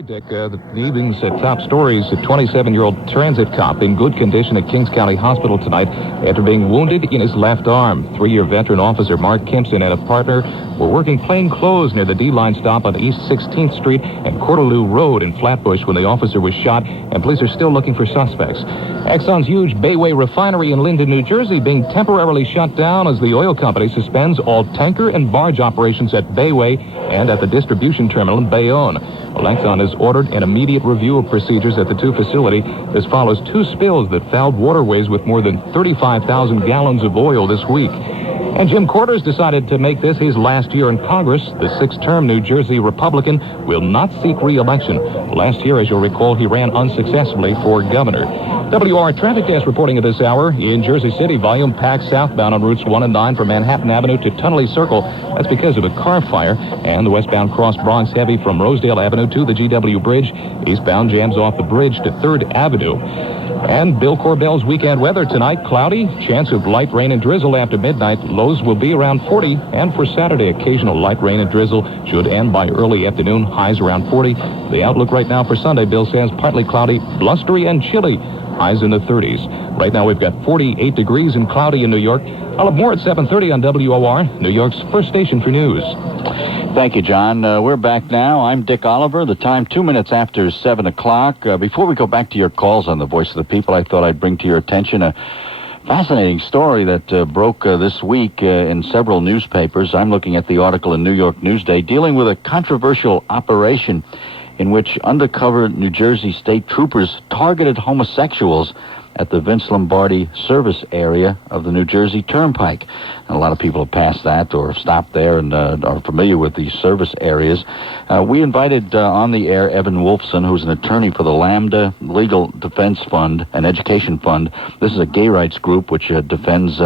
The evening's top stories. A 27-year-old transit cop in good condition at Kings County Hospital tonight after being wounded in his left arm. 3-year veteran officer Mark Kimpson and a partner were working plain clothes near the D-line stop on East 16th Street and Cordeloo Road in Flatbush when the officer was shot, and police are still looking for suspects. Exxon's huge Bayway refinery in Linden, New Jersey, being temporarily shut down as the oil company suspends all tanker and barge operations at Bayway and at the distribution terminal in Bayonne. Well, Exxon has ordered an immediate review of procedures at the two facilities. This follows 2 spills that fouled waterways with more than 35,000 gallons of oil this week. And Jim Quarters decided to make this his last year in Congress. The 6th-term New Jersey Republican will not seek re-election. Last year, as you'll recall, he ran unsuccessfully for governor. WR Traffic Desk reporting at this hour. In Jersey City, volume packed southbound on routes 1 and 9 from Manhattan Avenue to Tunnelly Circle. That's because of a car fire. And the westbound cross Bronx heavy from Rosedale Avenue to the GW Bridge. Eastbound jams off the bridge to 3rd Avenue. And Bill Corbell's weekend weather tonight, cloudy, chance of light rain and drizzle after midnight. Lows will be around 40. And for Saturday, occasional light rain and drizzle should end by early afternoon. Highs around 40. The outlook right now for Sunday, Bill says, partly cloudy, blustery, and chilly. Highs in the 30s. Right now, we've got 48 degrees and cloudy in New York. I'll have more at 7:30 on WOR, New York's first station for news. Thank you, John. We're back now. I'm Dick Oliver. The time 2 minutes after 7 o'clock. Before we go back to your calls on the Voice of the People, I thought I'd bring to your attention a fascinating story that broke this week in several newspapers. I'm looking at the article in New York Newsday dealing with a controversial operation in which undercover New Jersey state troopers targeted homosexuals at the Vince Lombardi service area of the New Jersey Turnpike. And a lot of people have passed that or stopped there and are familiar with these service areas. We invited on the air Evan Wolfson, who's an attorney for the Lambda Legal Defense Fund, an education fund. This is a gay rights group which defends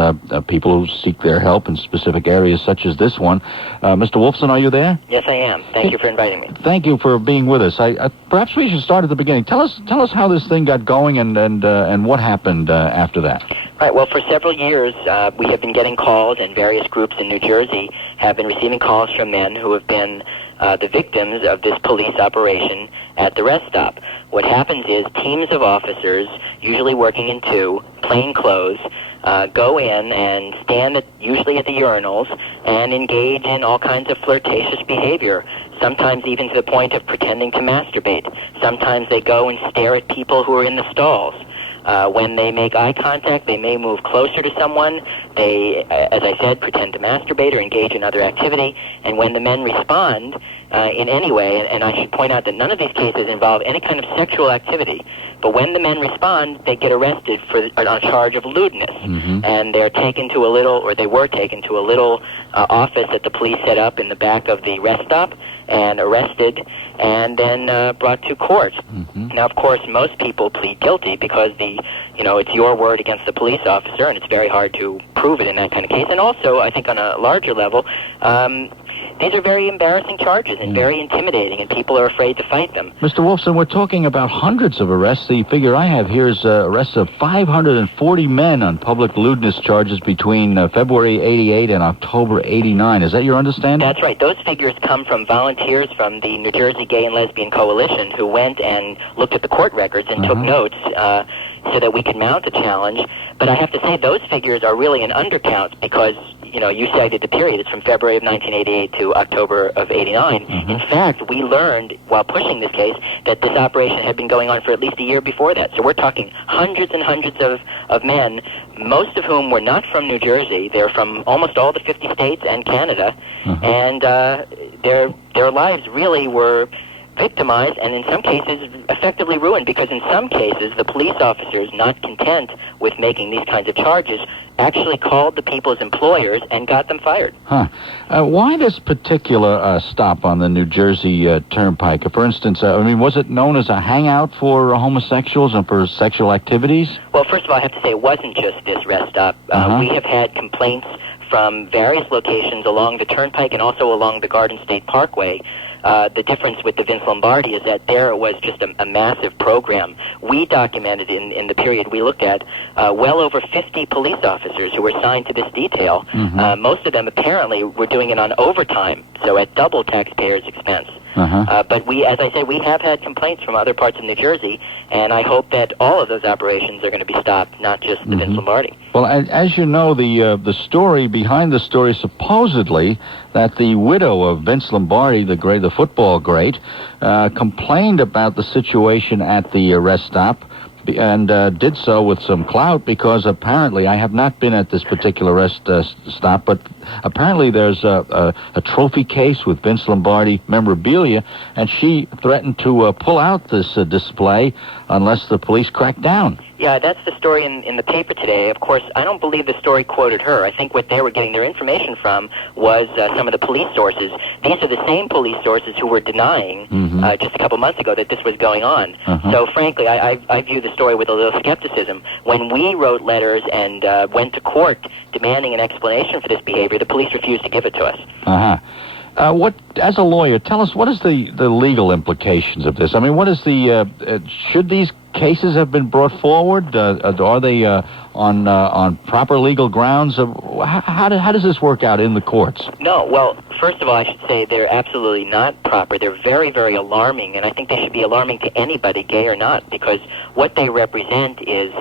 people who seek their help in specific areas such as this one. Mr. Wolfson, are you there? Yes, I am. Thank you for inviting me. Thank you for being with us. Perhaps we should start at the beginning. Tell us how this thing got going and what happened after that. Right. Well, for several years, we have been getting calls, and various groups in New Jersey have been receiving calls from men who have been the victims of this police operation at the rest stop. What happens is teams of officers, usually working in 2, plain clothes, go in and stand usually at the urinals and engage in all kinds of flirtatious behavior, sometimes even to the point of pretending to masturbate. Sometimes they go and stare at people who are in the stalls. When they make eye contact, they may move closer to someone. They, as I said, pretend to masturbate or engage in other activity. And when the men respond in any way, and I should point out that none of these cases involve any kind of sexual activity, but when the men respond, they get arrested on a charge of lewdness. Mm-hmm. And they're taken to they were taken to a little office that the police set up in the back of the rest stop and arrested and then brought to court. Mm-hmm. Now, of course, most people plead guilty because it's your word against the police officer, and it's very hard to prove it in that kind of case. And also, I think on a larger level, these are very embarrassing charges and very intimidating, and people are afraid to fight them. Mr. Wolfson, we're talking about hundreds of arrests. The figure I have here is arrests of 540 men on public lewdness charges between February 88 and October 89. Is that your understanding? That's right. Those figures come from volunteers from the New Jersey Gay and Lesbian Coalition who went and looked at the court records and took notes so that we could mount a challenge. But I have to say those figures are really an undercount because you cited the period. It's from February of 1988 to October of 89. Mm-hmm. In fact, we learned while pushing this case that this operation had been going on for at least a year before that. So we're talking hundreds and hundreds of men, most of whom were not from New Jersey. They're from almost all the 50 states and Canada. Mm-hmm. And their lives really were victimized and in some cases effectively ruined because in some cases the police officers, not content with making these kinds of charges, actually called the people's employers and got them fired. Why this particular stop on the New Jersey Turnpike? For instance, was it known as a hangout for homosexuals and for sexual activities? Well, first of all, I have to say it wasn't just this rest stop. We have had complaints from various locations along the Turnpike and also along the Garden State Parkway. The difference with the Vince Lombardi is that there it was just a massive program. We documented in the period we looked at well over 50 police officers who were assigned to this detail. Mm-hmm. Most of them apparently were doing it on overtime, so at double taxpayers' expense. But we, as I said, we have had complaints from other parts of New Jersey, and I hope that all of those operations are going to be stopped, not just the Vince Lombardi. Well, as you know, the story behind the story, supposedly that the widow of Vince Lombardi, the football great, complained about the situation at the rest stop, and did so with some clout, because apparently, I have not been at this particular rest stop, but apparently there's a trophy case with Vince Lombardi memorabilia, and she threatened to pull out this display unless the police crack down. Yeah, that's the story in the paper today. Of course, I don't believe the story quoted her. I think what they were getting their information from was some of the police sources. These are the same police sources who were denying just a couple months ago that this was going on. So, frankly, I view the story with a little skepticism. When we wrote letters and went to court demanding an explanation for this behavior, the police refused to give it to us. What, as a lawyer, tell us, what is the legal implications of this? I mean, what is should these cases have been brought forward? Are they on proper legal grounds? How does this work out in the courts? No, well, first of all, I should say they're absolutely not proper. They're very, very alarming, and I think they should be alarming to anybody, gay or not, because what they represent is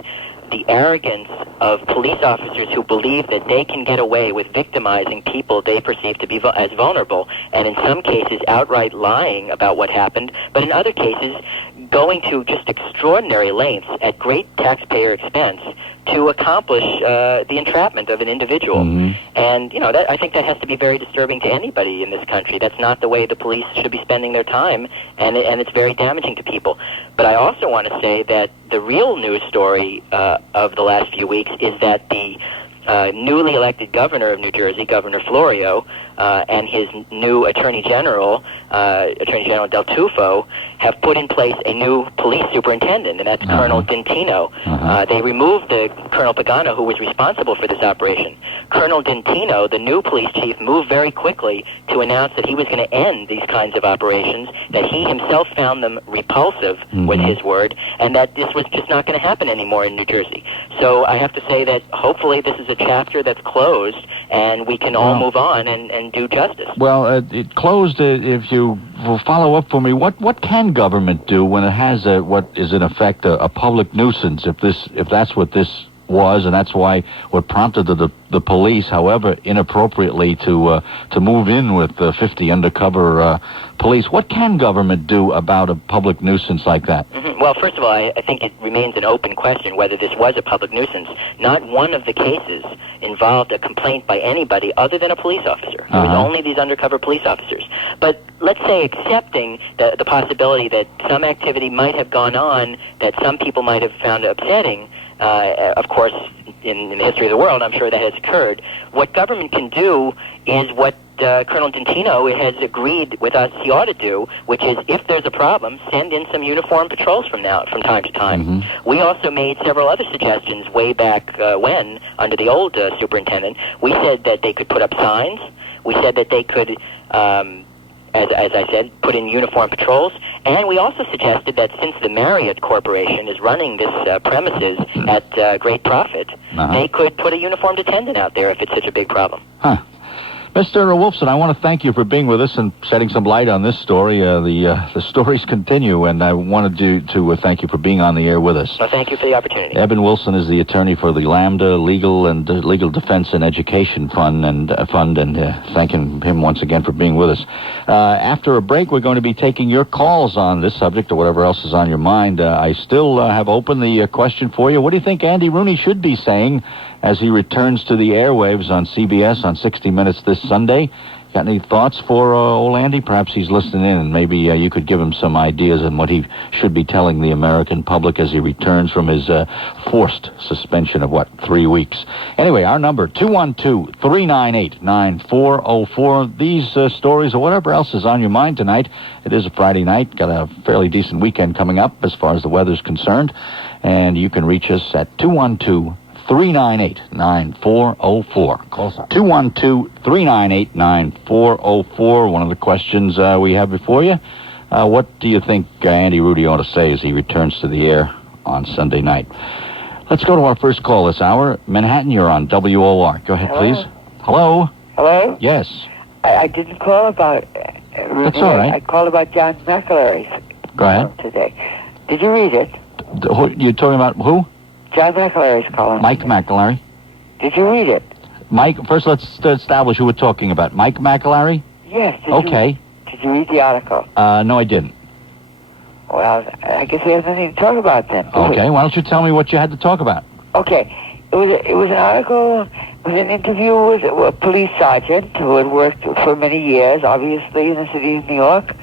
the arrogance of police officers who believe that they can get away with victimizing people they perceive to be as vulnerable, and in some cases outright lying about what happened, but in other cases going to just extraordinary lengths at great taxpayer expense to accomplish the entrapment of an individual. And, I think that has to be very disturbing to anybody in this country. That's not the way the police should be spending their time, and it's very damaging to people. But I also want to say that the real news story of the last few weeks is that the newly elected governor of New Jersey, Governor Florio, and his new Attorney General Del Tufo, have put in place a new police superintendent, and that's Colonel Dintino. They removed Colonel Pagano, who was responsible for this operation. Colonel Dintino, the new police chief, moved very quickly to announce that he was going to end these kinds of operations, that he himself found them repulsive, was his word, and that this was just not going to happen anymore in New Jersey. So I have to say that hopefully this is a chapter that's closed, and we can all move on and do justice. Well, it closed. If you will follow up for me, what can government do when it has what is in effect a public nuisance? If that's what this was, and that's why what prompted the police, however inappropriately, to move in with 50 undercover police. What can government do about a public nuisance like that? Well, first of all, I think it remains an open question whether this was a public nuisance. Not one of the cases involved a complaint by anybody other than a police officer. There was only these undercover police officers. But let's say, accepting the possibility that some activity might have gone on that some people might have found upsetting, of course, in the history of the world, I'm sure that has occurred. What government can do is what Colonel Dintino has agreed with us he ought to do, which is, if there's a problem, send in some uniformed patrols from time to time. We also made several other suggestions way back when, under the old superintendent. We said that they could put up signs. We said that they could, as I said, put in uniformed patrols. And we also suggested that since the Marriott Corporation is running this premises at great profit, they could put a uniformed attendant out there if it's such a big problem. Mr. Wolfson, I want to thank you for being with us and shedding some light on this story. The stories continue, and I wanted to thank you for being on the air with us. Well, thank you for the opportunity. Eben Wilson is the attorney for the Lambda Legal Defense and Education Fund, and thanking him once again for being with us. After a break, we're going to be taking your calls on this subject or whatever else is on your mind. I still have open the question for you. What do you think Andy Rooney should be saying as he returns to the airwaves on CBS on 60 Minutes this Sunday? Got any thoughts for old Andy? Perhaps he's listening in, and maybe you could give him some ideas on what he should be telling the American public as he returns from his forced suspension of, 3 weeks. Anyway, our number, 212-398-9404. These stories or whatever else is on your mind tonight. It is a Friday night. Got a fairly decent weekend coming up as far as the weather's concerned. And you can reach us at 212-398-9404. Call us up. 212-398-9404. One of the questions we have before you. What do you think Andy Rooney ought to say as he returns to the air on Sunday night? Let's go to our first call this hour. Manhattan, you're on WOR. Go ahead, please. Hello? Hello? Yes. I didn't call about That's all right. I called about John McAlary's Go ahead. today. Did you read it? You're talking about who? John McAlary's column. Mike McAlary. Did you read it? Mike, first let's establish who we're talking about. Mike McAlary? Yes. Okay. Did you read the article? No, I didn't. Well, I guess we have nothing to talk about then. Okay, why don't you tell me what you had to talk about? Okay. It was an article, it was an interview with a police sergeant who had worked for many years, obviously, in the city of New York,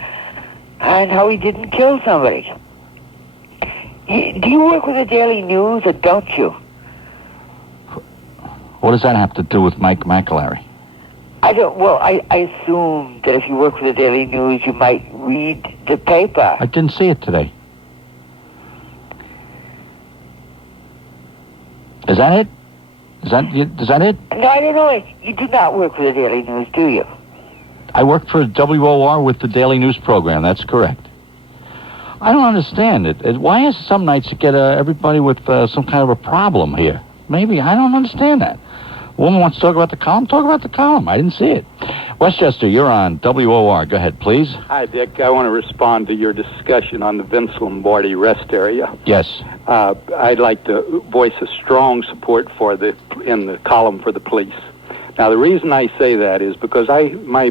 and how he didn't kill somebody. Do you work with the Daily News or don't you? What does that have to do with Mike McAlary? I don't. Well, I assume that if you work with the Daily News, you might read the paper. I didn't see it today. Is that it? Is that it? No, I don't know. You do not work with the Daily News, do you? I work for WOR with the Daily News program. That's correct. I don't understand it. Why is some nights you get everybody with some kind of a problem here? Maybe I don't understand that. A woman wants to talk about the column. Talk about the column. I didn't see it. Westchester, you're on WOR. Go ahead, please. Hi, Dick. I want to respond to your discussion on the Vince Lombardi rest area. Yes. I'd like to voice a strong support in the column for the police. Now, the reason I say that is because my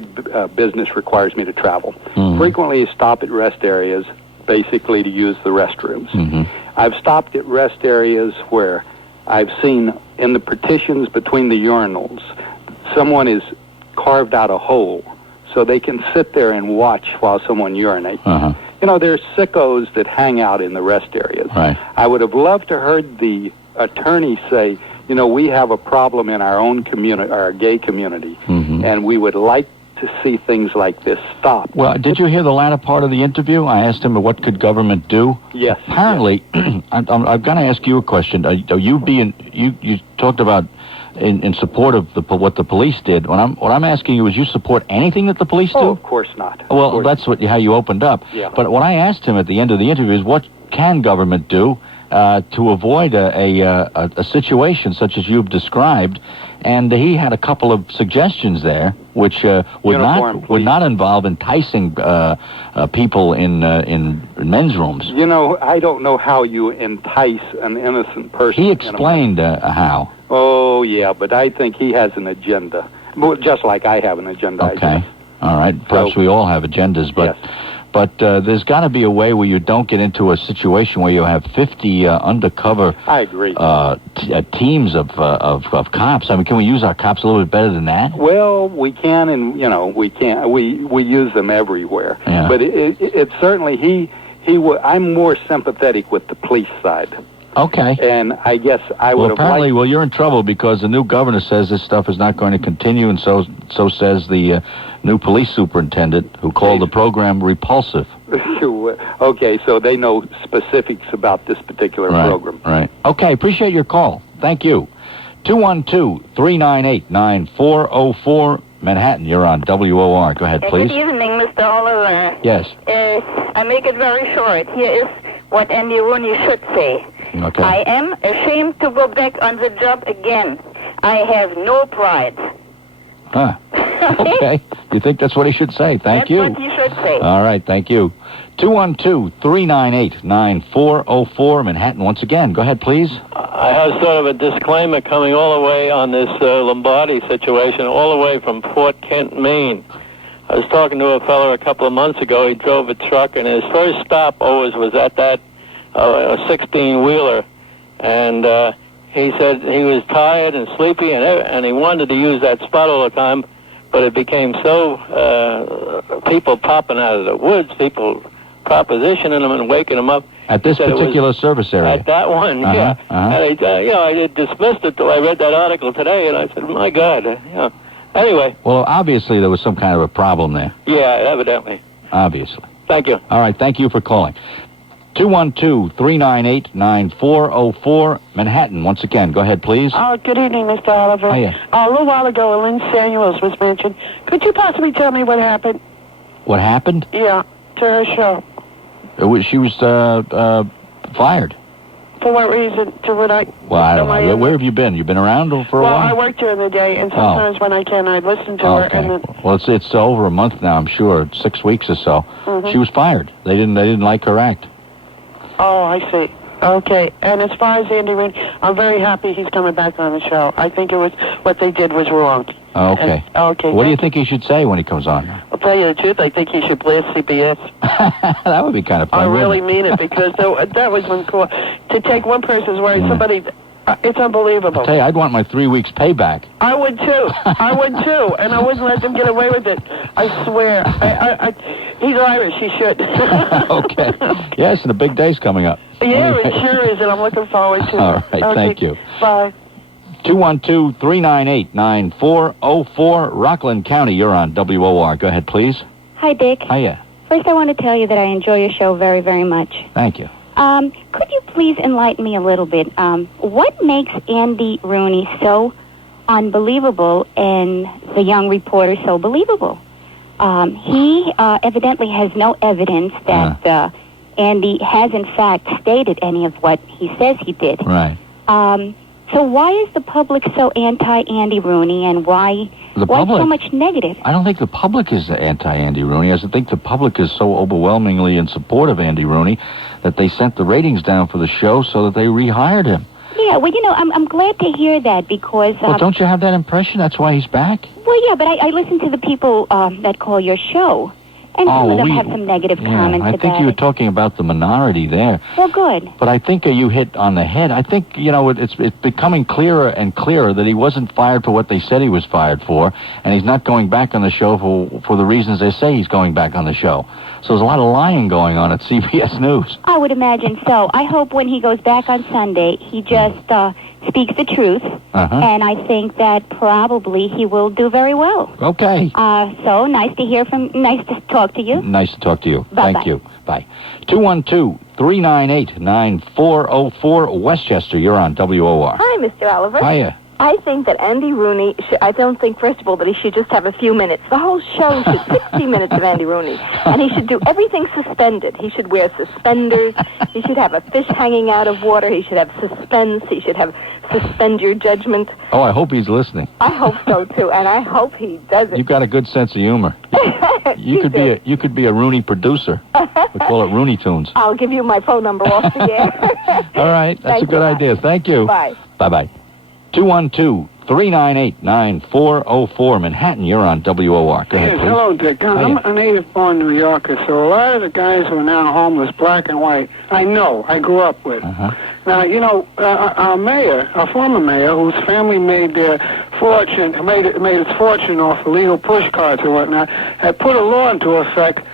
business requires me to travel. Mm-hmm. Frequently stop at rest areas, basically to use the restrooms. Mm-hmm. I've stopped at rest areas where I've seen in the partitions between the urinals, someone has carved out a hole so they can sit there and watch while someone urinates. Uh-huh. You know, there's sickos that hang out in the rest areas. Right. I would have loved to heard the attorney say, you know, we have a problem in our own community, our gay community, Mm-hmm. and we would like to see things like this stop. Well, did you hear the latter part of the interview? I asked him what could government do. Yes. Apparently, I'm going to ask you a question. Are you talked about in support of what the police did. What I'm asking you is, you support anything that the police do? Oh, of course not. Well, that's how you opened up. Yeah. But what I asked him at the end of the interview is, what can government do to avoid a situation such as you've described? And he had a couple of suggestions there, which would not involve enticing people in men's rooms. You know, I don't know how you entice an innocent person. He explained how. Oh, yeah, but I think he has an agenda. Well, just like I have an agenda. Okay. All right. Perhaps we all have agendas, but... Yes. But there's got to be a way where you don't get into a situation where you have 50 undercover. I agree. Teams of cops. I mean, can we use our cops a little bit better than that? Well, we can, and we can. We use them everywhere. Yeah. But it certainly I'm more sympathetic with the police side. Okay. And I guess I would have apparently, well, you're in trouble because the new governor says this stuff is not going to continue, and so says the new police superintendent, who called the program repulsive. Okay, so they know specifics about this particular program. Right. Okay, appreciate your call. Thank you. 212-398-9404, Manhattan, you're on WOR. Go ahead, please. Good evening, Mr. Oliver. Yes. I make it very short. Here is what Andy Rooney should say. Okay. I am ashamed to go back on the job again. I have no pride. Huh. Okay. You think that's what he should say? Thank you. That's what he should say. All right, thank you. 212-398-9404, Manhattan, once again. Go ahead, please. I have sort of a disclaimer coming all the way on this Lombardi situation, all the way from Fort Kent, Maine. I was talking to a fellow a couple of months ago. He drove a truck, and his first stop always was at that 16-wheeler. And he said he was tired and sleepy, and he wanted to use that spot all the time, but it became so people popping out of the woods, people propositioning him and waking him up. At this particular service area? At that one, yeah. And I dismissed it till I read that article today, and I said, my God, Anyway. Well, obviously there was some kind of a problem there. Yeah, evidently. Obviously. Thank you. All right, thank you for calling. 212-398-9404, Manhattan, once again. Go ahead, please. Oh, good evening, Mr. Oliver. Hiya. A little while ago, Lynn Samuels was mentioned. Could you possibly tell me what happened? What happened? Yeah, to her show. She was fired. For what reason? To what I... Well, I don't know. Where have you been? You been around for a while? Well, I work during the day, and sometimes when I can, I listen to her. Okay. And then... Well, it's over a month now, I'm sure. 6 weeks or so. She was fired. They didn't like her act. Oh, I see. Okay. And as far as Andy Rooney, I'm very happy he's coming back on the show. I think what they did was wrong. Okay. Okay. What do you think he should say when he comes on? I'll tell you the truth. I think he should blast CBS. That would be kind of fun. I really mean it, because that was one cool. To take one person's word, somebody... it's unbelievable. I'll tell you, I'd want my 3 weeks payback. I would too. I would too. And I wouldn't let them get away with it. I swear. He's Irish. He should. Okay. Yes, and the big day's coming up. Yeah, it sure is, and I'm looking forward to it. All right, thank you. Bye. 212-398-9404, Rockland County, you're on WOR. Go ahead, please. Hi, Dick. Hiya. First, I want to tell you that I enjoy your show very, very much. Thank you. Could you please enlighten me a little bit? What makes Andy Rooney so unbelievable and the young reporter so believable? He evidently has no evidence that Andy has, in fact, stated any of what he says he did. Right. So why is the public so anti-Andy Rooney, and why so much negative? I don't think the public is anti-Andy Rooney. I think the public is so overwhelmingly in support of Andy Rooney that they sent the ratings down for the show so that they rehired him. Yeah, well, I'm glad to hear that, because... well, don't you have that impression? That's why he's back? Well, yeah, but I listen to the people that call your show, and some of them have some negative comments about it. I think you were talking about the minority there. Well, good. But I think you hit on the head. I think, it's becoming clearer and clearer that he wasn't fired for what they said he was fired for, and he's not going back on the show for the reasons they say he's going back on the show. So there's a lot of lying going on at CBS News. I would imagine so. I hope when he goes back on Sunday, he just speaks the truth, and I think that probably he will do very well. Okay. So nice to talk to you. Nice to talk to you. Bye-bye. Thank you. Bye. 212-398-9404, Westchester, you're on WOR. Hi, Mr. Oliver. Hiya. I think that Andy Rooney, I don't think, first of all, that he should just have a few minutes. The whole show should 60 minutes of Andy Rooney. And he should do everything suspended. He should wear suspenders. He should have a fish hanging out of water. He should have suspense. He should have suspend your judgment. Oh, I hope he's listening. I hope so, too. And I hope he does it. You've got a good sense of humor. You could be a Rooney producer. We call it Rooney Tunes. I'll give you my phone number off the air. All right. That's a good idea. Thank you. Bye. Bye-bye. 212-398-9404, Manhattan, you're on WOR. Go ahead, Yes, please. hello, Dick. I'm a native-born New Yorker, so a lot of the guys who are now homeless, black and white, I grew up with. Now, our mayor, our former mayor, whose family made their fortune, made its fortune off illegal push carts and whatnot, had put a law into effect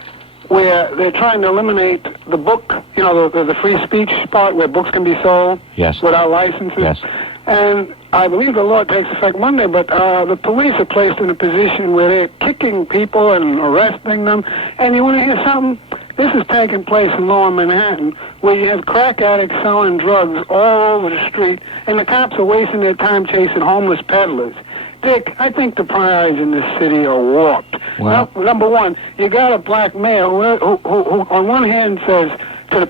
where they're trying to eliminate the book, the free speech part where books can be sold without licenses. Yes. And I believe the law takes effect Monday, but the police are placed in a position where they're kicking people and arresting them. And you want to hear something? This is taking place in Lower Manhattan, where you have crack addicts selling drugs all over the street, and the cops are wasting their time chasing homeless peddlers. Dick, I think the priorities in this city are warped. Well, number one, you got a black mayor who on one hand says to the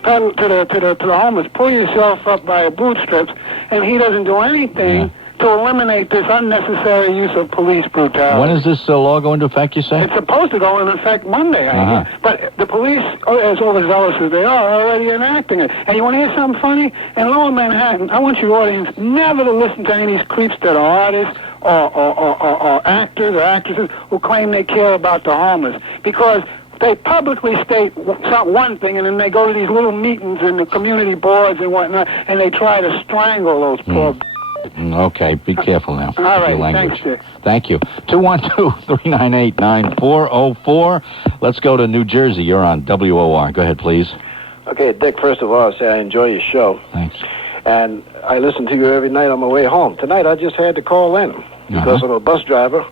homeless, pull yourself up by your bootstraps, and he doesn't do anything to eliminate this unnecessary use of police brutality. When does this law go into effect, you say? It's supposed to go into effect Monday, I hear. But the police, as overzealous as they are already enacting it. And you want to hear something funny? In Lower Manhattan, I want your audience never to listen to any of these creeps that are artists or actors or actresses who claim they care about the homeless. Because they publicly state one thing, and then they go to these little meetings and the community boards and whatnot, and they try to strangle those poor... Okay, be careful now. All right, Your language. thanks, Dick. Thank you. 212-398-9404. Let's go to New Jersey. You're on WOR. Go ahead, please. Okay, Dick, first of all, I'll say I enjoy your show. Thanks. And I listen to you every night on my way home. Tonight, I just had to call in because I'm a bus driver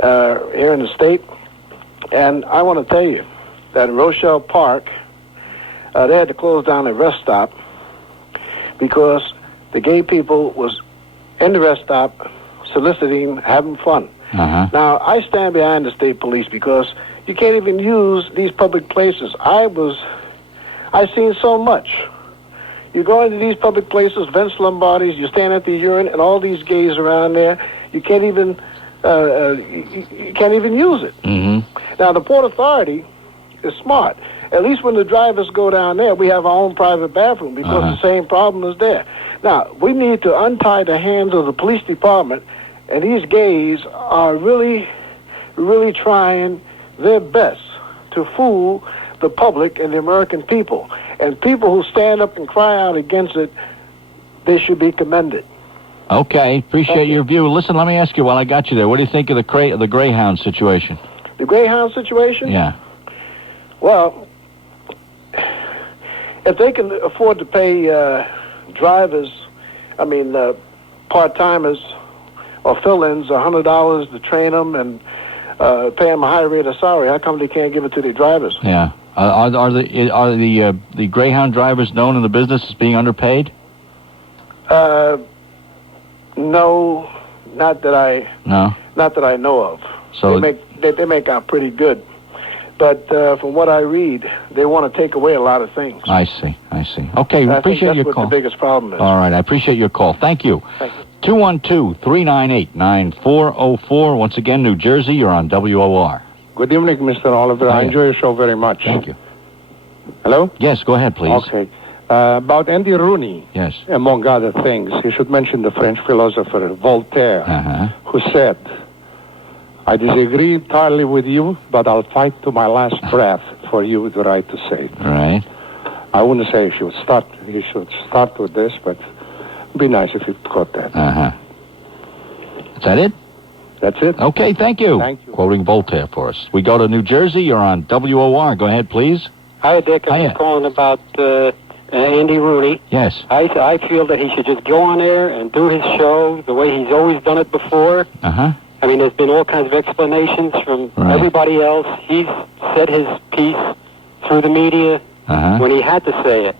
here in the state. And I want to tell you that in Rochelle Park, they had to close down a rest stop because the gay people was in the rest stop soliciting, having fun. Now, I stand behind the state police because you can't even use these public places. I seen so much. You go into these public places, Vince Lombardi's, you stand at the urine, and all these gays around there, you can't even use it. Mm-hmm. Now, the Port Authority is smart. At least when the drivers go down there, we have our own private bathroom because the same problem is there. Now, we need to untie the hands of the police department, and these gays are really, really trying their best to fool the public and the American people. And people who stand up and cry out against it, they should be commended. Okay, appreciate your view. Listen, let me ask you while I got you there, what do you think of the Greyhound situation? The Greyhound situation? Yeah. Well, if they can afford to pay drivers, part-timers or fill-ins $100 to train them and pay them a high rate of salary, how come they can't give it to their drivers? Yeah. Are the Greyhound drivers known in the business as being underpaid? No, not that I know of. So they make out pretty good, but from what I read, they want to take away a lot of things. I see. Okay, and appreciate your call. That's what the biggest problem is. All right, I appreciate your call. Thank you. Thank you. 212-398-9404. Once again, New Jersey, you're on WOR. Good evening, Mr. Oliver. I enjoy your show very much. Thank you. Hello? Yes, go ahead, please. Okay. About Andy Rooney, yes, among other things, you should mention the French philosopher Voltaire, who said, I disagree entirely with you, but I'll fight to my last breath for you the right to say it. Right. I wouldn't say you should start with this, but it'd be nice if you caught that. Is that it? That's it. Okay, thank you. Thank you. Quoting Voltaire for us. We go to New Jersey. You're on WOR. Go ahead, please. Hi, Dick. I'm calling about Andy Rooney. Yes. I feel that he should just go on there and do his show the way he's always done it before. I mean, there's been all kinds of explanations from everybody else. He's said his piece through the media when he had to say it.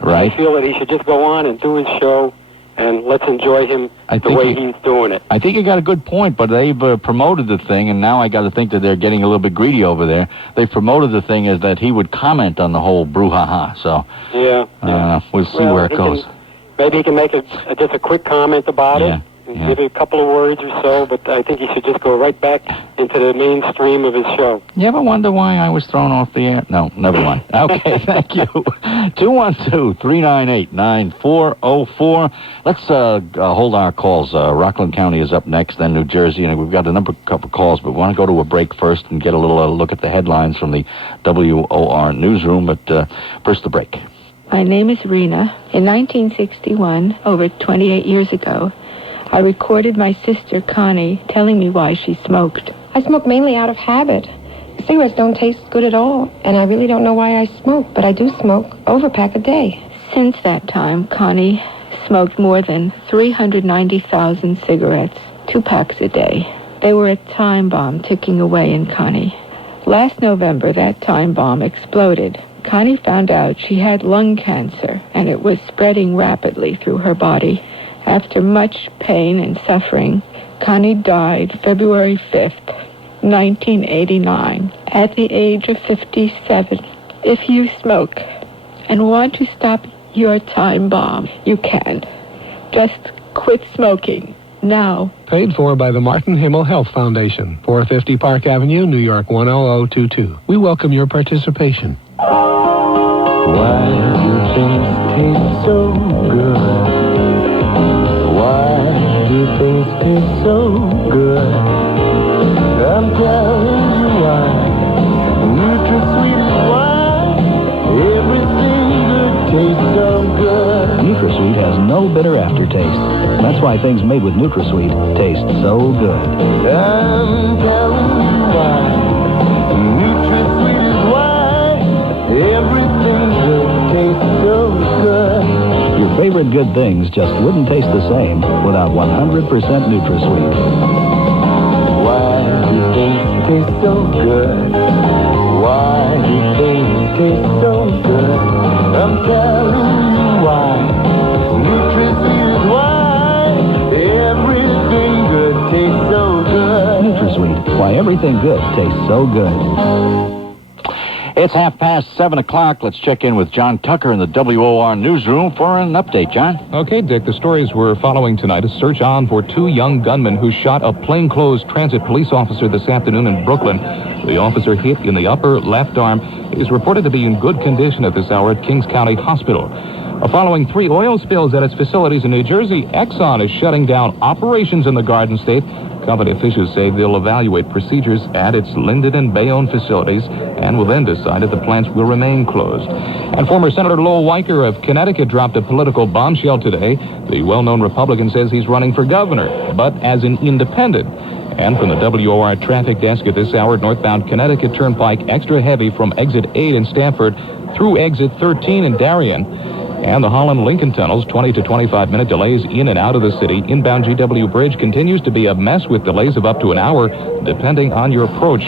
Right. I feel that he should just go on and do his show, and let's enjoy him the way he's doing it. I think you got a good point, but they've promoted the thing, and now I got to think that they're getting a little bit greedy over there. They've promoted the thing as that he would comment on the whole brouhaha, so we'll see where it goes. Maybe he can make just a quick comment about it. Give it a couple of words or so, but I think he should just go right back into the mainstream of his show. You ever wonder why I was thrown off the air? No, never mind. Okay, thank you. 212-398-9404. Let's hold our calls. Rockland County is up next, then New Jersey, and we've got a couple calls, but we want to go to a break first and get a little look at the headlines from the WOR newsroom, but first the break. My name is Rena. In 1961, over 28 years ago, I recorded my sister, Connie, telling me why she smoked. I smoke mainly out of habit. Cigarettes don't taste good at all, and I really don't know why I smoke, but I do smoke over a pack a day. Since that time, Connie smoked more than 390,000 cigarettes, 2 packs a day. They were a time bomb ticking away in Connie. Last November, that time bomb exploded. Connie found out she had lung cancer, and it was spreading rapidly through her body. After much pain and suffering, Connie died February 5th, 1989, at the age of 57. If you smoke and want to stop your time bomb, you can. Just quit smoking now. Paid for by the Martin Himmel Health Foundation, 450 Park Avenue, New York 10022. We welcome your participation. Why do things taste so good? Why do things taste so good? I'm telling you why. NutraSweet is why. Everything good tastes so good. NutraSweet has no bitter aftertaste. That's why things made with NutraSweet taste so good. I'm telling you why. NutraSweet is why. Everything good tastes so good. Your favorite good things just wouldn't taste the same without 100% NutraSweet. Why do things taste so good? Why do things taste so good? I'm telling you why. NutraSweet is why. Everything good tastes so good. NutraSweet, why everything good tastes so good. It's 7:30. Let's check in with John Tucker in the WOR newsroom for an update, John. Okay, Dick, the stories we're following tonight. A search on for 2 young gunmen who shot a plainclothes transit police officer this afternoon in Brooklyn. The officer hit in the upper left arm. He's reported to be in good condition at this hour at Kings County Hospital. Following 3 oil spills at its facilities in New Jersey, Exxon is shutting down operations in the Garden State. Company officials say they'll evaluate procedures at its Linden and Bayonne facilities and will then decide if the plants will remain closed. And former Senator Lowell Weicker of Connecticut dropped a political bombshell today. The well-known Republican says he's running for governor, but as an independent. And from the WOR traffic desk at this hour, northbound Connecticut Turnpike extra heavy from exit 8 in Stamford through exit 13 in Darien. And the Holland-Lincoln tunnels, 20 to 25-minute delays in and out of the city. Inbound GW Bridge continues to be a mess with delays of up to an hour, depending on your approach.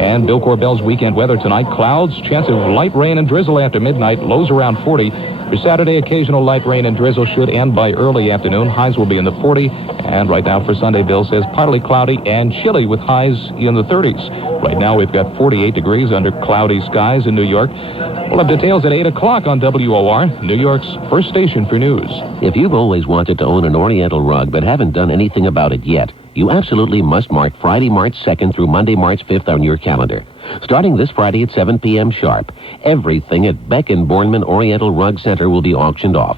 And Bill Corbell's weekend weather tonight, clouds, chance of light rain and drizzle after midnight, lows around 40. For Saturday, occasional light rain and drizzle should end by early afternoon. Highs will be in the 40. And right now for Sunday, Bill says partly cloudy and chilly with highs in the 30s. Right now we've got 48 degrees under cloudy skies in New York. We'll have details at 8 o'clock on WOR, New York's first station for news. If you've always wanted to own an Oriental rug but haven't done anything about it yet, you absolutely must mark Friday, March 2nd through Monday, March 5th on your calendar. Starting this Friday at 7 p.m. sharp, everything at Beck & Bornman Oriental Rug Center will be auctioned off.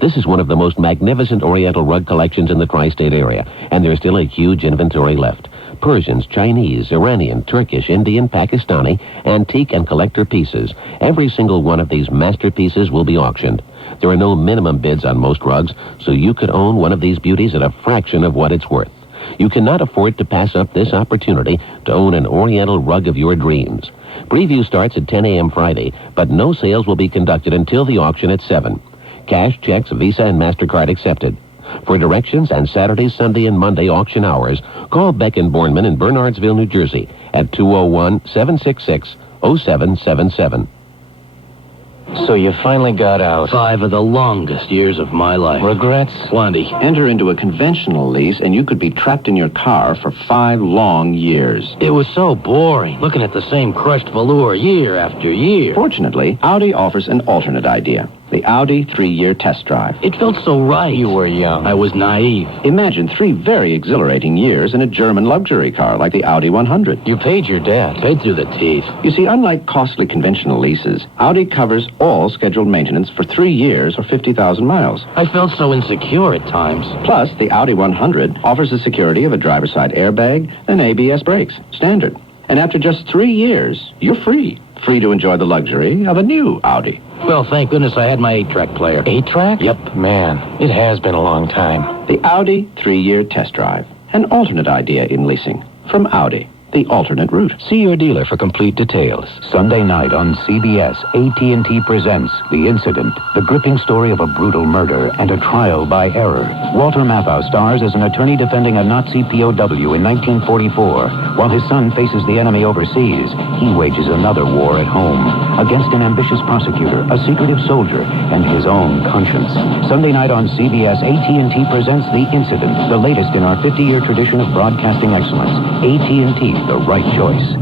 This is one of the most magnificent Oriental rug collections in the tri-state area, and there's still a huge inventory left. Persians, Chinese, Iranian, Turkish, Indian, Pakistani, antique and collector pieces. Every single one of these masterpieces will be auctioned. There are no minimum bids on most rugs, so you could own one of these beauties at a fraction of what it's worth. You cannot afford to pass up this opportunity to own an Oriental rug of your dreams. Preview starts at 10 a.m. Friday, but no sales will be conducted until the auction at 7. Cash, checks, Visa, and MasterCard accepted. For directions and Saturday, Sunday, and Monday auction hours, call Beck & Bornman in Bernardsville, New Jersey at 201-766-0777. So you finally got out. 5 of the longest years of my life. Regrets? Plenty. Enter into a conventional lease and you could be trapped in your car for 5 long years. It was so boring, looking at the same crushed velour year after year. Fortunately, Audi offers an alternate idea. The Audi 3-year test drive. It felt so right. You were young. I was naive. Imagine 3 very exhilarating years in a German luxury car like the Audi 100. You paid your debt. Paid through the teeth. You see, unlike costly conventional leases, Audi covers all scheduled maintenance for 3 years or 50,000 miles. I felt so insecure at times. Plus, the Audi 100 offers the security of a driver's side airbag and ABS brakes, standard. And after just 3 years, you're free. Free to enjoy the luxury of a new Audi. Well, thank goodness I had my 8-track player. 8-track? Yep. Man, it has been a long time. The Audi 3-year test drive. An alternate idea in leasing. From Audi. The alternate route. See your dealer for complete details. Sunday night on CBS, AT&T presents The Incident, the gripping story of a brutal murder and a trial by error. Walter Matthau stars as an attorney defending a Nazi POW in 1944. While his son faces the enemy overseas, he wages another war at home against an ambitious prosecutor, a secretive soldier, and his own conscience. Sunday night on CBS, AT&T presents The Incident, the latest in our 50-year tradition of broadcasting excellence. AT&T, the right choice.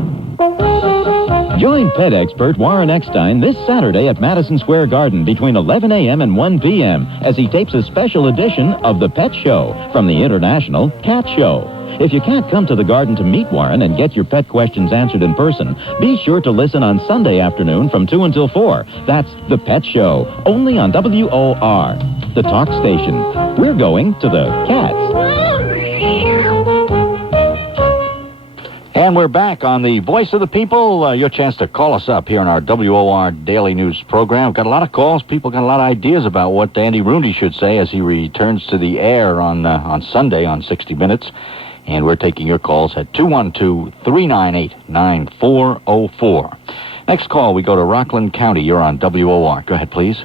Join pet expert Warren Eckstein this Saturday at Madison Square Garden between 11 a.m. and 1 p.m. as he tapes a special edition of The Pet Show from the International Cat Show. If you can't come to the garden to meet Warren and get your pet questions answered in person, be sure to listen on Sunday afternoon from 2 until 4. That's The Pet Show, only on WOR, the talk station. We're going to the cats. And we're back on the Voice of the People. Your chance to call us up here on our WOR Daily News program. Got a lot of calls. People got a lot of ideas about what Andy Rooney should say as he returns to the air on Sunday on 60 Minutes. And we're taking your calls at 212-398-9404. Next call, we go to Rockland County. You're on WOR. Go ahead, please.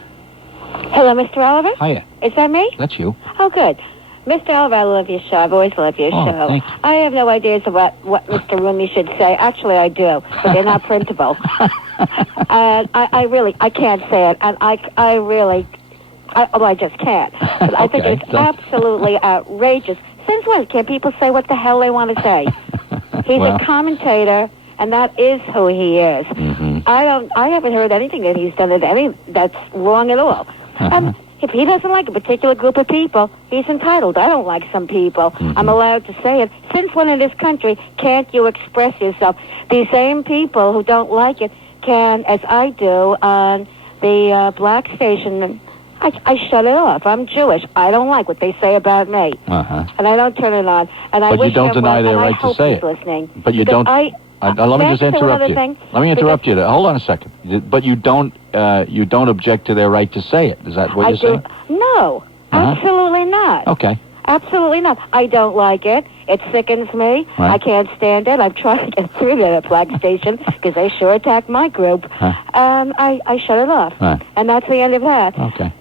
Hello, Mr. Oliver? Hiya. Is that me? That's you. Oh, good. Mr. Oliver, I love your show. I've always loved your show. Thank you. I have no ideas about what Mr. Rooney should say. Actually, I do, but they're not printable. And I can't say it. And I just can't. But I think it's absolutely outrageous. Since when can people say what the hell they want to say? He's a commentator, and that is who he is. Mm-hmm. I haven't heard anything that he's done that's wrong at all. If he doesn't like a particular group of people, he's entitled. I don't like some people. I'm allowed to say it. Since when in this country can't you express yourself? These same people who don't like it can, as I do, on the black station. I shut it off. I'm Jewish. I don't like what they say about me. And I don't turn it on. And I But wish you don't him deny well, their and right I to hope say he's it. listening. But you Because don't... let me just that's interrupt another you. thing, Let me interrupt you. Hold on a second. But you don't object to their right to say it. Is that what you're saying? No, absolutely not. Okay. Absolutely not. I don't like it. It sickens me. Right. I can't stand it. I'm trying to get through to the black station because they sure attacked my group. I shut it off. Right. And that's the end of that. Okay.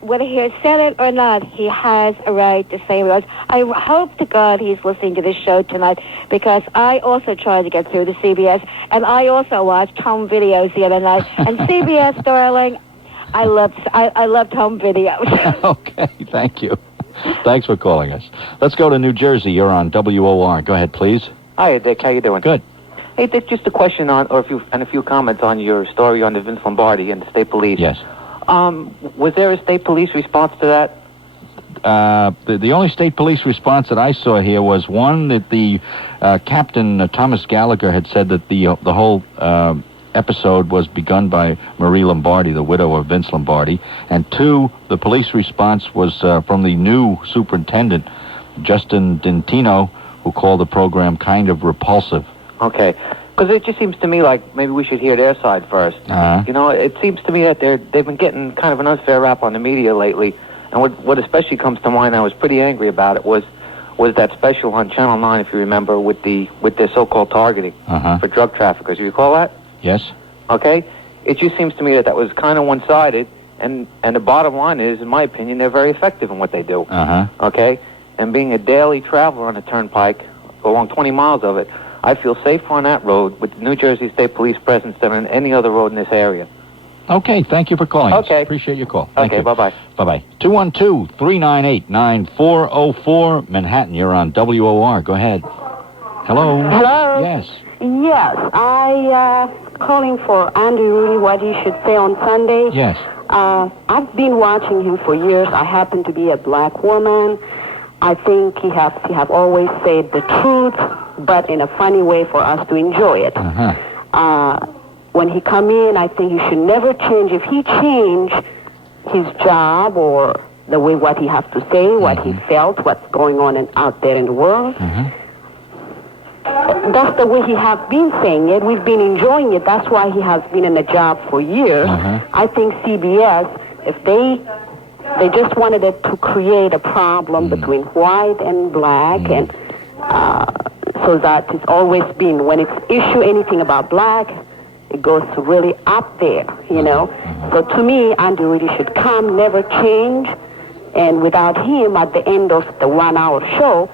Whether he has said it or not, he has a right to say it. I hope to God he's listening to this show tonight because I also tried to get through the CBS, and I also watched home videos the other night. And CBS, darling, I loved home videos. Okay, thank you. Thanks for calling us. Let's go to New Jersey. You're on WOR. Go ahead, please. Hi, Dick. How you doing? Good. Hey, Dick, just a question on, a few comments on your story on the Vince Lombardi and the state police. Yes. Was there a state police response to that? The only state police response that I saw here was one that the Captain Thomas Gallagher had said that the whole episode was begun by Marie Lombardi, the widow of Vince Lombardi, and two, the police response was from the new superintendent, Justin Dentino, who called the program kind of repulsive. Okay. Because it just seems to me like maybe we should hear their side first. You know, it seems to me that they've been getting kind of an unfair rap on the media lately. And what especially comes to mind, I was pretty angry about it, was that special on Channel 9, if you remember, with their so-called targeting for drug traffickers. You recall that? Yes. Okay. It just seems to me that was kind of one-sided. And the bottom line is, in my opinion, they're very effective in what they do. Okay. And being a daily traveler on the turnpike, along 20 miles of it, I feel safer on that road with the New Jersey State Police presence than on any other road in this area. Okay, thank you for calling us. Okay. Appreciate your call. Thank Okay, you. bye-bye. Bye-bye. 212-398-9404. Manhattan, you're on WOR. Go ahead. Hello? Hello? Yes. Yes, I calling for Andy Rooney what he should say on Sunday. Yes. I've been watching him for years. I happen to be a black woman. I think he have always said the truth, but in a funny way for us to enjoy it. When he come in, I think he should never change. If he change his job or the way what he has to say, what he felt, what's going on out there in the world, that's the way he has been saying it. We've been enjoying it. That's why he has been in the job for years. I think CBS, if they just wanted it to create a problem between white and black, and so that it's always been, when it's issue anything about black, it goes really up there, you know. So to me, Andy Reid should come, never change, and without him, at the end of the 1 hour show,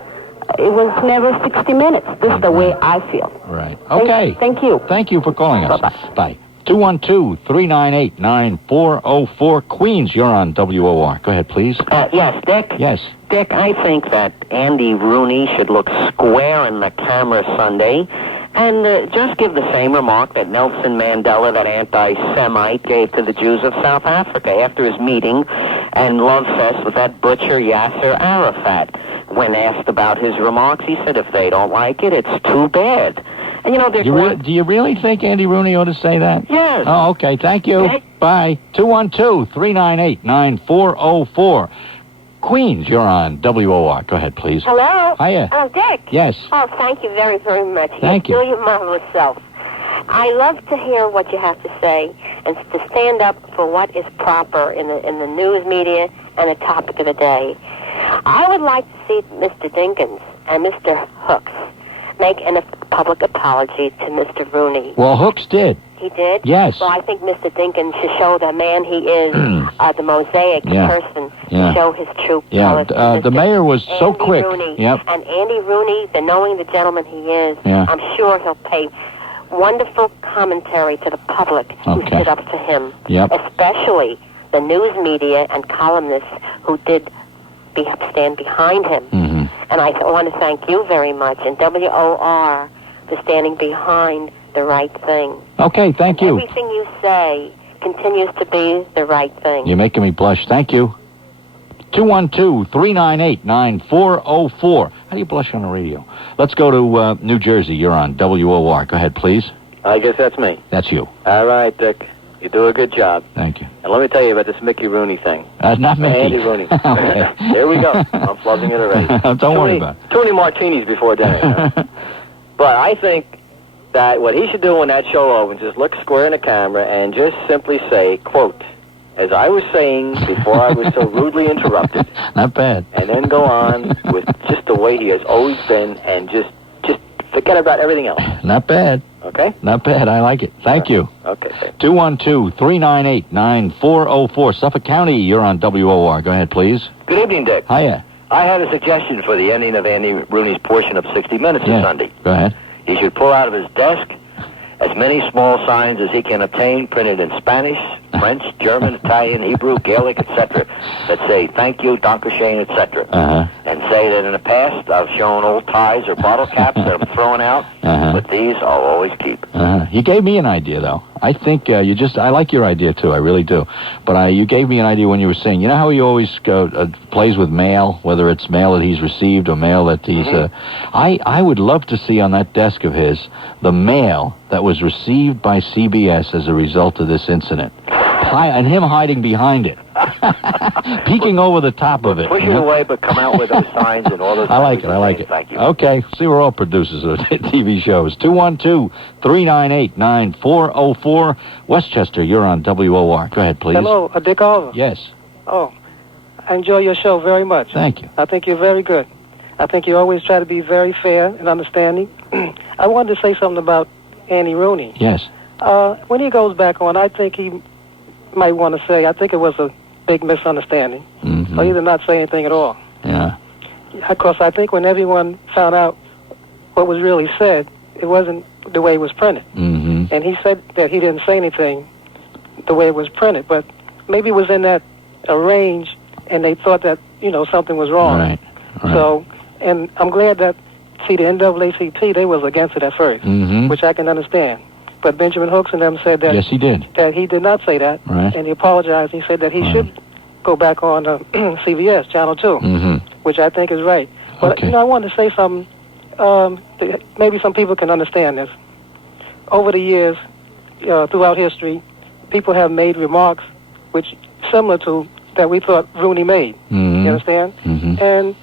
it was never 60 minutes. This is the way I feel. Right. Okay. Thank you. Thank you for calling us. Bye-bye. Bye. 212-398-9404. Queens, you're on WOR. Go ahead, please. Yes, Dick? Yes. Dick, I think that Andy Rooney should look square in the camera Sunday and just give the same remark that Nelson Mandela, that anti-Semite, gave to the Jews of South Africa after his meeting and love fest with that butcher Yasser Arafat. When asked about his remarks, he said, if they don't like it, it's too bad. And, you know, Dick... Do you really think Andy Rooney ought to say that? Yes. Oh, okay. Thank you. Bye. 212-398-9404. Queens, you're on WOR. Go ahead, please. Hello? Hiya. Dick? Yes. Oh, thank you very, very much. Thank you. Do your marvelous self. I love to hear what you have to say and to stand up for what is proper in the news media and the topic of the day. I would like to see Mr. Dinkins and Mr. Hooks make a public apology to Mr. Rooney. Well, Hooks did. He did? Yes. Well, I think Mr. Dinkins should show the man he is, the mosaic person, Yeah. show his true Yeah, colors. the mayor was so Andy quick. Rooney. Yep. And Andy Rooney, knowing the gentleman he is, Yeah. I'm sure he'll pay wonderful commentary to the public who Okay. stood up to him, Yep. especially the news media and columnists who did stand behind him. And I want to thank you very much, and WOR, for standing behind the right thing. Okay, thank you. Everything you say continues to be the right thing. You're making me blush. Thank you. 212-398-9404. How do you blush on the radio? Let's go to New Jersey. You're on WOR. Go ahead, please. I guess that's me. That's you. All right, Dick. You do a good job. Thank you. And let me tell you about this Mickey Rooney thing. Not Mickey. Andy Rooney. Okay. Here we go. I'm flubbing it already. Don't worry about it. Too many martinis before dinner. You know? But I think that what he should do when that show opens is look square in the camera and just simply say, quote, as I was saying before I was so rudely interrupted. Not bad. And then go on with just the way he has always been and just forget about everything else. Not bad. Okay? Not bad. I like it. Thank you. Okay. 212-398-9404. Suffolk County, you're on WOR. Go ahead, please. Good evening, Dick. Hiya. I have a suggestion for the ending of Andy Rooney's portion of 60 Minutes this Sunday. Go ahead. He should pull out of his desk as many small signs as he can obtain, printed in Spanish, French, German, Italian, Hebrew, Gaelic, etc. that say, thank you, Danke schön, etc. And say that in the past I've shown old ties or bottle caps that I'm throwing out, but these I'll always keep. You gave me an idea, though. I think I like your idea, too. I really do. But you gave me an idea when you were saying, you know how he always plays with mail, whether it's mail that he's received or mail that he's... I would love to see on that desk of his the mail that was received by CBS as a result of this incident. And him hiding behind it. Peeking over the top of it. Push it away, but come out with those signs and all those... I like it. Thank you. Okay. See, we're all producers of TV shows. 212-398-9404. Westchester, you're on WOR. Go ahead, please. Hello, Dick Oliver. Yes. Oh, I enjoy your show very much. Thank you. I think you're very good. I think you always try to be very fair and understanding. I wanted to say something about Andy Rooney. Yes. When he goes back on, I think he might want to say, I think it was a big misunderstanding. Or either not say anything at all. Yeah. Of course, I think when everyone found out what was really said, it wasn't the way it was printed. And he said that he didn't say anything the way it was printed, but maybe it was in that range, and they thought that, something was wrong. Right. So, and I'm glad that, the NAACP, they was against it at first, which I can understand. But Benjamin Hooks and them said that... Yes, he did. That he did not say that. Right. And he apologized. He said that he should go back on CBS, Channel 2, which I think is right. But, I wanted to say something. Maybe some people can understand this. Over the years, throughout history, people have made remarks which similar to that we thought Rooney made. You understand? And,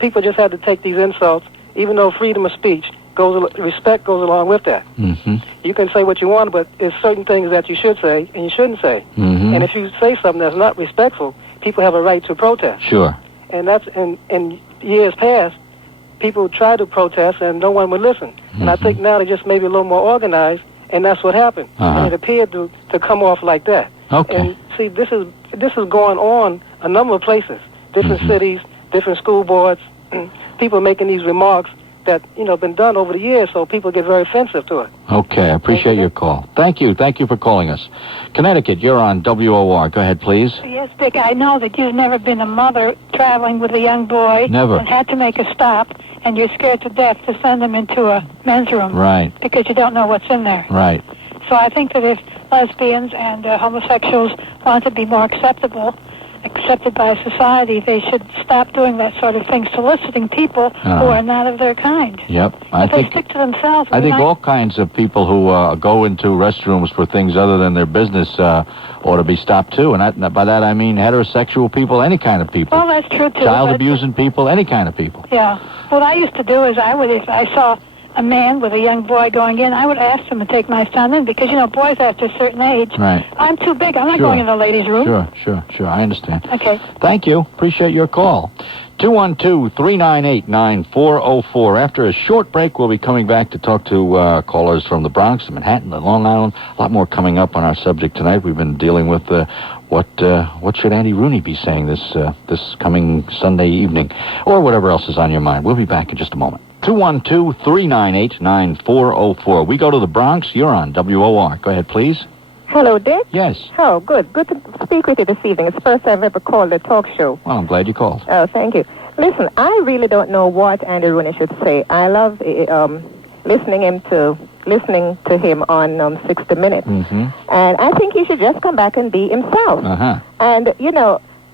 people just had to take these insults, even though freedom of speech respect goes along with that. You can say what you want, but there's certain things that you should say and you shouldn't say. And if you say something that's not respectful, people have a right to protest. Sure. And that's in years past, people tried to protest and no one would listen. And I think now they're just maybe a little more organized, and that's what happened. And it appeared to come off like that. And see, this is going on a number of places, different cities, different school boards, people making these remarks that, been done over the years, so people get very offensive to it. Okay, I appreciate your call. Thank you. Thank you for calling us. Connecticut, you're on WOR. Go ahead, please. Yes, Dick, I know that you've never been a mother traveling with a young boy. Never. And had to make a stop, and you're scared to death to send him into a men's room. Right. Because you don't know what's in there. Right. So I think that if lesbians and homosexuals want to be more accepted by society, they should stop doing that sort of thing, soliciting people who are not of their kind. Yep. But they stick to themselves. I think all kinds of people who go into restrooms for things other than their business ought to be stopped, too. And by that I mean heterosexual people, any kind of people. Well, that's true, too. Child abusing people, any kind of people. Yeah. What I used to do is if I saw a man with a young boy going in, I would ask him to take my son in because, boys after a certain age, I'm too big. I'm not going in the ladies' room. Sure. I understand. Okay. Thank you. Appreciate your call. 212-398-9404. After a short break, we'll be coming back to talk to callers from the Bronx, Manhattan, and Long Island. A lot more coming up on our subject tonight. We've been dealing with what should Andy Rooney be saying this coming Sunday evening, or whatever else is on your mind. We'll be back in just a moment. 212-398-9404. We go to the Bronx. You're on WOR. Go ahead, please. Hello, Dick. Yes. Oh, good. Good to speak with you this evening. It's the first I've ever called a talk show. Well, I'm glad you called. Oh, thank you. Listen, I really don't know what Andy Rooney should say. I love listening him to listening to him on 60 Minutes. Mm-hmm. And I think he should just come back and be himself. Uh-huh. And,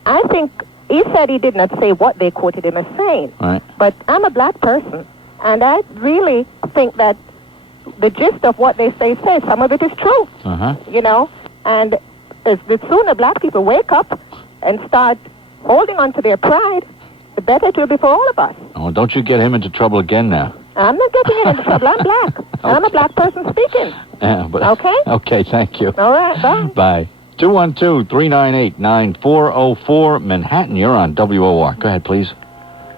I think he said he did not say what they quoted him as saying. Right. But I'm a black person, and I really think that the gist of what they say says some of it is true. Uh-huh. And the sooner black people wake up and start holding on to their pride, the better it will be for all of us. Oh, don't you get him into trouble again now. I'm not getting him into trouble. I'm black. And I'm a black person speaking. Yeah, but, okay? Okay, thank you. All right, bye. Bye. 212-398-9404, Manhattan, you're on WOR. Go ahead, please.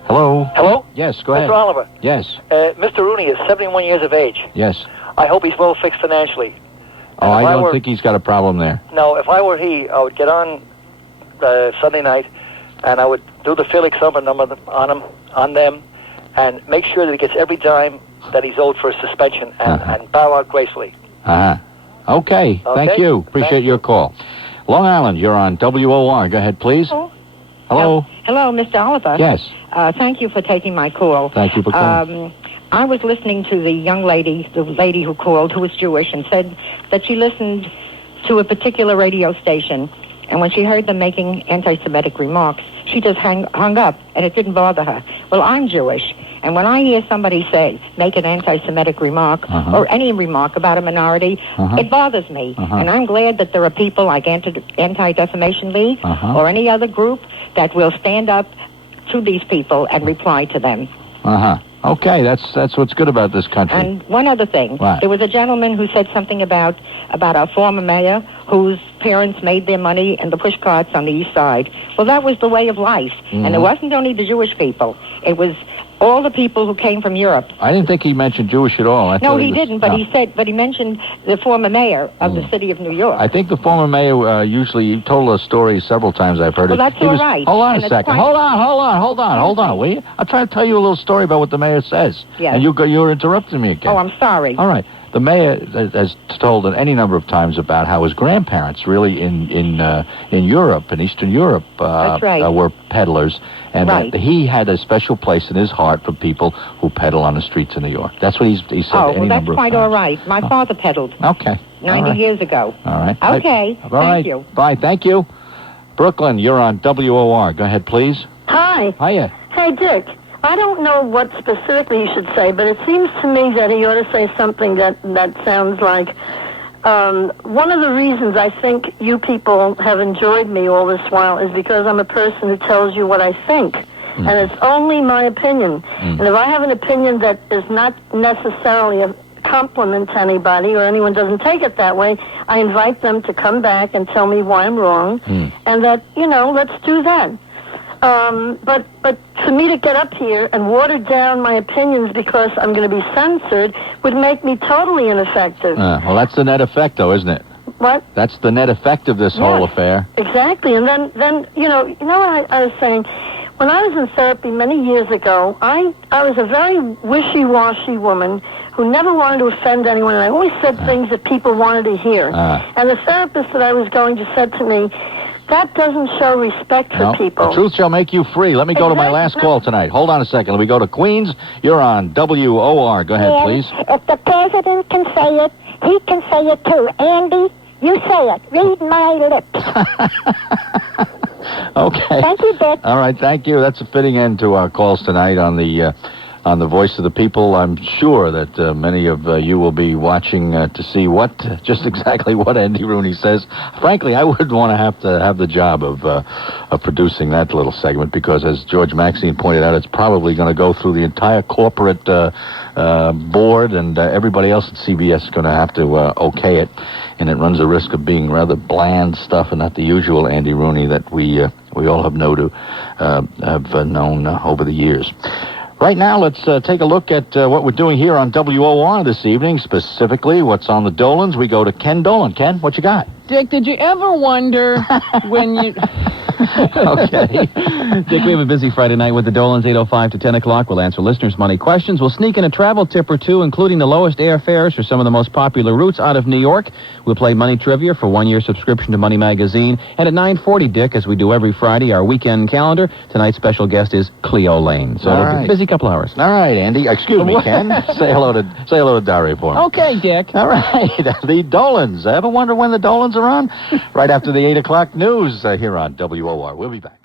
Hello? Hello? Yes, go ahead. Mr. Oliver. Yes. Mr. Rooney is 71 years of age. Yes. I hope he's well fixed financially. Oh, I don't think he's got a problem there. No, if I were he, I would get on Sunday night, and I would do the Felix number on them, and make sure that he gets every dime that he's owed for a suspension, and bow out gracefully. Uh-huh. Okay, thank you. Appreciate your call. Long Island, you're on WOR. Go ahead, please. Hello? Hello, Mr. Oliver. Yes. Thank you for taking my call. Thank you for calling. I was listening to the lady who called, who was Jewish, and said that she listened to a particular radio station, and when she heard them making anti-Semitic remarks, she just hung up, and it didn't bother her. Well, I'm Jewish, and when I hear somebody make an anti-Semitic remark, or any remark about a minority, it bothers me. And I'm glad that there are people like Anti-Defamation League or any other group that will stand up to these people and reply to them. Okay, that's what's good about this country. And one other thing. What? There was a gentleman who said something about our former mayor whose parents made their money in the push carts on the east side. Well, that was the way of life. And it wasn't only the Jewish people. It was all the people who came from Europe. I didn't think he mentioned Jewish at all. No, he didn't, but he mentioned the former mayor of the city of New York. I think the former mayor usually told a story several times. I've heard it. Well, that's all right. Hold on a second. Hold on, will you? I'll try to tell you a little story about what the mayor says. Yes. And you're interrupting me again. Oh, I'm sorry. All right. The mayor has told any number of times about how his grandparents really in Europe, in Eastern Europe, That's right. were peddlers, and that he had a special place in his heart for people who peddle on the streets of New York. That's what he said any number of times. That's quite all right. My father peddled. Okay. 90 years ago. All right. Okay. Thank you. Bye. Thank you. Brooklyn, you're on WOR. Go ahead, please. Hi. Hiya. Hey, Dick. I don't know what specifically you should say, but it seems to me that he ought to say something that sounds like, one of the reasons I think you people have enjoyed me all this while is because I'm a person who tells you what I think. And it's only my opinion. And if I have an opinion that is not necessarily a compliment to anybody or anyone doesn't take it that way, I invite them to come back and tell me why I'm wrong. And that, let's do that. But for me to get up here and water down my opinions because I'm going to be censored would make me totally ineffective. Well, that's the net effect, though, isn't it? What? That's the net effect of this whole affair. Exactly. And then you know what I was saying? When I was in therapy many years ago, I was a very wishy-washy woman who never wanted to offend anyone, and I always said things that people wanted to hear. And the therapist that I was going to said to me, that doesn't show respect for people. The truth shall make you free. Let me go to my last call tonight. Hold on a second. Let me go to Queens. You're on WOR. Go ahead, please. If the president can say it, he can say it too. Andy, you say it. Read my lips. Okay. Thank you, Dick. All right, thank you. That's a fitting end to our calls tonight on the Voice of the People. I'm sure that many of you will be watching to see just exactly what Andy Rooney says. Frankly, I wouldn't want to have the job of producing that little segment because, as George Maxine pointed out, it's probably going to go through the entire corporate board, and everybody else at CBS is going to have to okay it, and it runs a risk of being rather bland stuff and not the usual Andy Rooney that we all have known over the years. Right now, let's take a look at what we're doing here on WOR this evening, specifically what's on the Dolans. We go to Ken Dolan. Ken, what you got? Dick, did you ever wonder when you... Okay. Dick, we have a busy Friday night with the Dolans, 8:05 to 10 o'clock. We'll answer listeners' money questions. We'll sneak in a travel tip or two, including the lowest airfares for some of the most popular routes out of New York. We'll play Money Trivia for 1 year subscription to Money Magazine. And at 9:40, Dick, as we do every Friday, our weekend calendar. Tonight's special guest is Cleo Lane. So it'll be a busy couple hours. All right, Andy. Excuse me, Ken. Say hello to Dari for me. Okay, Dick. All right. The Dolans. Ever wonder when the Dolans are on? Right after the 8 o'clock news here on WOR. We'll be back.